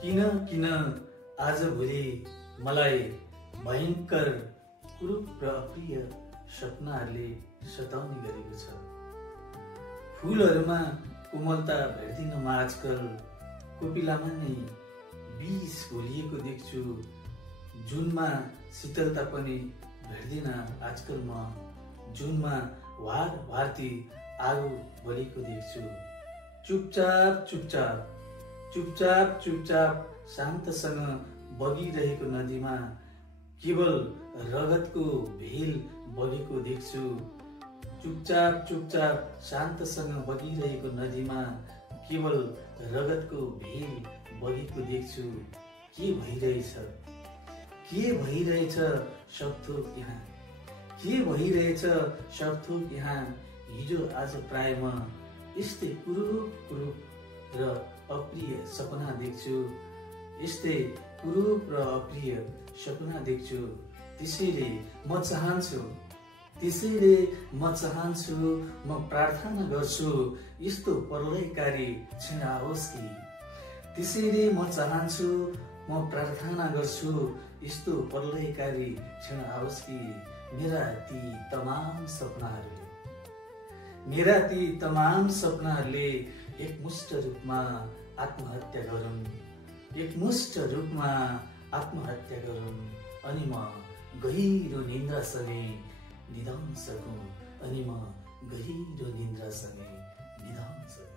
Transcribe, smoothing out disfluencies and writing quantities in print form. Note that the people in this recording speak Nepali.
किन किन आजभोलि मलाई भयंकर कुरूप र अप्रिय सपनाहरूले सताउने गरेको छ। फूलहरूमा कोमलता भेट्दिन म आजकल, कोपिलामा नै विष घोलिएको देख्छु। जुनमा शीतलता पनि भेट्दिन आजकल म, जुनमा वार वार्ती आगो बलेको देख्छु। चुपचाप चुपचाप चुपचाप चुपचाप शान्तसँग बगिरहेको नदीमा केवल रगतको भेल बगेको देख्छु। चुपचाप चुपचाप शान्तसँग बगिरहेको नदीमा केवल रगतको भेल बगेको देख्छु। के भइरहेछ, के भइरहेछ सबथोक यहाँ, के भइरहेछ सबथोक यहाँ। हिजो आज प्राय म यस्तै कुरूप कुरूप र अप्रिय सपना देख्छु, यस्तै कुरूप र अप्रिय सपना देख्छु। त्यसैले म चाहन्छु, म प्रार्थना गर्छु यस्तो प्रलयकारी क्षण आओस् कि। त्यसैले म चाहन्छु, म प्रार्थना गर्छु यस्तो प्रलयकारी क्षण आओस् कि। मेरा ती तमाम सपनाहरूले एकमुष्ट रूपमा आत्महत्या गरून्, एकमुष्ट रूपमा आत्महत्या गरून्। अनि म गहिरो निन्द्रासँगै निदाउन सकूं, अनि म गहिरो निन्द्रासँगै निदाउन सकूं।